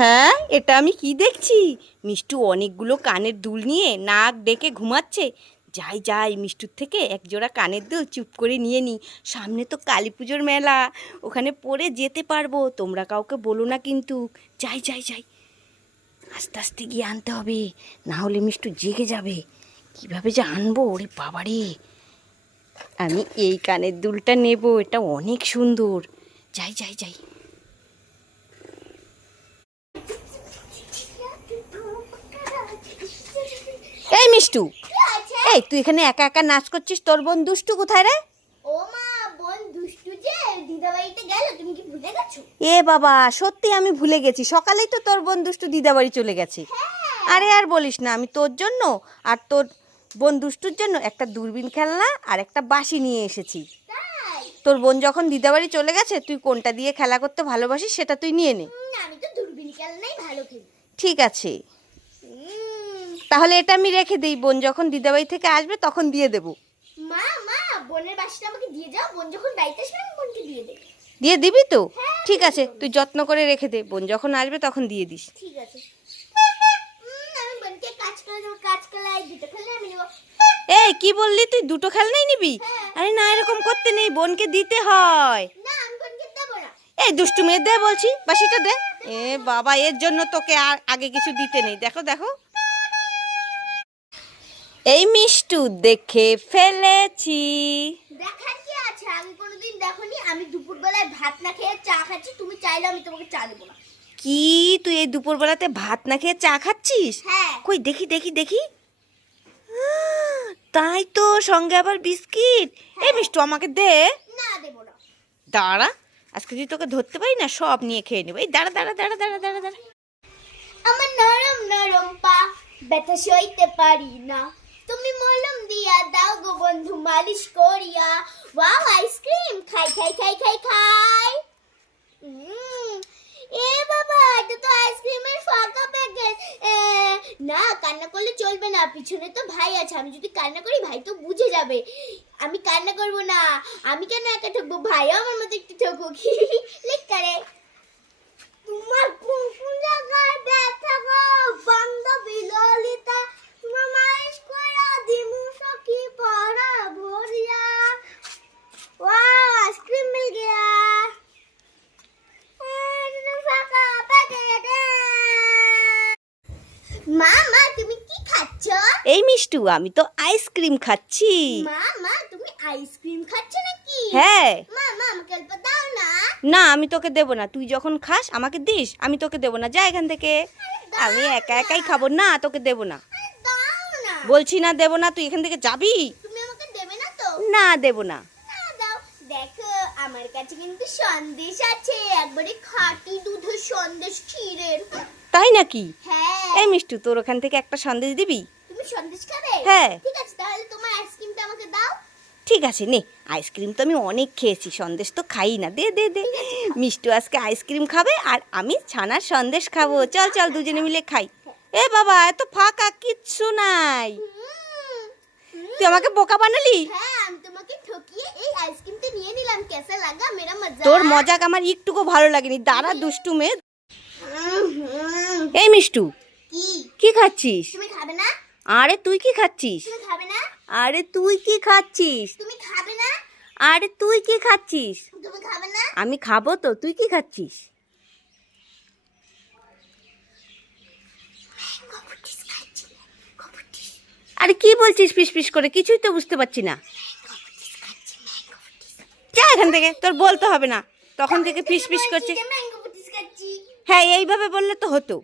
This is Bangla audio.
হ্যাঁ এটা আমি কি দেখছি? মিষ্টু অনেকগুলো কানের দুল নিয়ে নাক ডেকে ঘুমাচ্ছে। যাই যাই, মিষ্টুর থেকে এক জোড়া কানের দুল চুপ করে নিয়ে নি। সামনে তো কালী পুজোর মেলা। ওখানে পরে যেতে পারব, তোমরা কাউকে বলো না কিন্তু। যাই যাই যাই। আস্তে আস্তে গিয়ে আনতে হবে, না হলে মিষ্টু জেগে যাবে। কীভাবে যে আনব, ওরে বাবারে। আমি এই কানের দুলটা নেব, এটা অনেক সুন্দর। যাই যাই যাই এই মিষ্টু এই তুই এখানে একা একা নাচ করছিস? তোর বোন দুষ্টু কোথায় রে? ও মা বোন দুষ্টু যে দিদাবাড়িতে গেল তুমি কি ভুলে গেছো? এ বাবা সত্যি আমি ভুলে গেছি। সকালেই তো তোর বোন দুষ্টু দিদাবাড়ি চলে গেছে। আরে আর বলিস না আমি তোর জন্য আর তোর বোন দুষ্টুর জন্য একটা দূরবীন খেলনা আর একটা বাঁশি নিয়ে এসেছি। তোর বোন যখন দিদাবাড়ি চলে গেছে তুই কোনটা দিয়ে খেলা করতে ভালোবাসিস সেটা তুই নিয়ে নে। আমি তো দূরবীন খেলনাই ভালো খেলি। ঠিক আছে। তাহলে এটা আমি রেখে দিই বোন যখন দিদাবাড়ি থেকে আসবে তখন দিয়ে দেবো। মা মা বোনের বাসটা আমাকে দিয়ে যাও। বোন যখন বাড়িতে আসবে আমি বোনকে দিয়ে দেবো। দিয়ে দিবি তো? ঠিক আছে তুই যত্ন করে রেখে দে বোন যখন আসবে তখন দিয়ে দিস। ঠিক আছে। এই কি বললি তুই? দুটো খেলনাই নিবি? আরে না এরকম করতে নেই বোনকে দিতে হয়। এই দুষ্টু মেয়ে দে বলছি বাসিটা দে। এ বাবা এর জন্য তোকে আর আগে কিছু দিতে নেই। দেখো দেখো। এই মিষ্টু দেখে ফেলেছি। দেখার কি আছে? আমি কোনোদিন দেখোনি আমি দুপুরবেলায় ভাত না খেয়ে চা খাচ্ছি তুমি চাইলে আমি তোমাকে চা দেবো না। কি? তুই এই দুপুরবেলাতে ভাত না খেয়ে চা খাচ্ছিস? হ্যাঁ। কই দেখি দেখি দেখি। তাই তো সঙ্গে আবার বিস্কিট। এই মিষ্টু আমাকে দে। না দেবো না। দাঁড়া আজকে যদি তোকে ধরতে পারি না সব নিয়ে খেয়ে নেব। এই দাঁড়া দাঁড়া দাঁড়া দাঁড়া দাঁড়া দাঁড়া। আমার নরম নরম পা ব্যথা সইতে পারি না। দিয়া দাও গো বন্ধু মালিশ করিয়া। ওয়াও আইসক্রিম খাই খাই খাই খাই খাই। এ বাবা, এটা তো আইসক্রিমের ফাঁকা প্যাকেট না, কান্না করলে চলবে না। পিছনে তো ভাই আছে। আমি যদি কান্না করি, ভাই তো বুঝে যাবে। আমি কান্না করব না। আমি কেন একা ঠকবো ভাইও আমার মতো একটু ঠকুক লিখ করে। তোমার কোন জায়গায় ব্যথা গো? বান্ধবী ললিতা তোমার মালিশ কইরা দিমু সখী পড়া ভরিয়া ওয়াও আইসক্রিম মিল গয়া ফাঁকা প্যাকেট মা মা তুমি কি খাচ্ছ এই মিষ্টু আমি তো আইসক্রিম খাচ্ছি। মা মা তুমি আইসক্রিম খাচ্ছ নাকি? হ্যাঁ। মা মা আমাকে অল্প দাও না। না আমি তোকে দেবো না। তুই যখন খাস আমাকে দিস আমি তোকে দেবো না। যা এখান থেকে। আমি একা একাই খাব। না তোকে দেবো না। দাও না। বলছি না দেবো না তুই এখান থেকে যাবি? তুমি আমাকে দেবে না তো? না দেবো না। না দাও। দেখো আমার কাছে কিন্তু সন্দেশ আছে। একবারে খাঁটি দুধের সন্দেশ ক্ষীরের। তাই নাকি? হ্যাঁ। এই মিষ্টু তোর ওখান থেকে একটা সন্দেশ দিবি? তুমি সন্দেশ খাবে? হ্যাঁ। ঠিক আছে তাহলে তোমার আইসক্রিমটা আমাকে দাও। ঠিক আছে নে। আইসক্রিম তো আমি অনেক খেয়েছি সন্দেশ তো খাই না। দে দে দে। মিষ্টু আজকে আইসক্রিম খাবে আর আমি ছানার সন্দেশ খাব। চল চল দুজনে মিলে খাই। এ বাবা এত ফাঁকা কিচ্ছু নাই। তুই আমাকে বোকা বানালি? হ্যাঁ তোর মজাক আমার একটুকু ভালো লাগেনি। দাঁড়া দুষ্টু মেয়ে। এই মিষ্টু কি? খাচ্ছিস? আরে তুই কি খাচ্ছিস? খাবে না? আরে তুই কি খাচ্ছিস? তুমি খাবে না? আরে তুই কি খাচ্ছিস? তুমি খাবে না? আমি খাব তো তুই কি খাচ্ছিস? আরে কি বলছিস পিস পিস করে? কিছুই তো বুঝতে পারছি না। যা এখান থেকে তোর বলতে হবে না। তখন থেকে ফিস ফিস করছে। হ্যাঁ এইভাবে বললে তো হতো।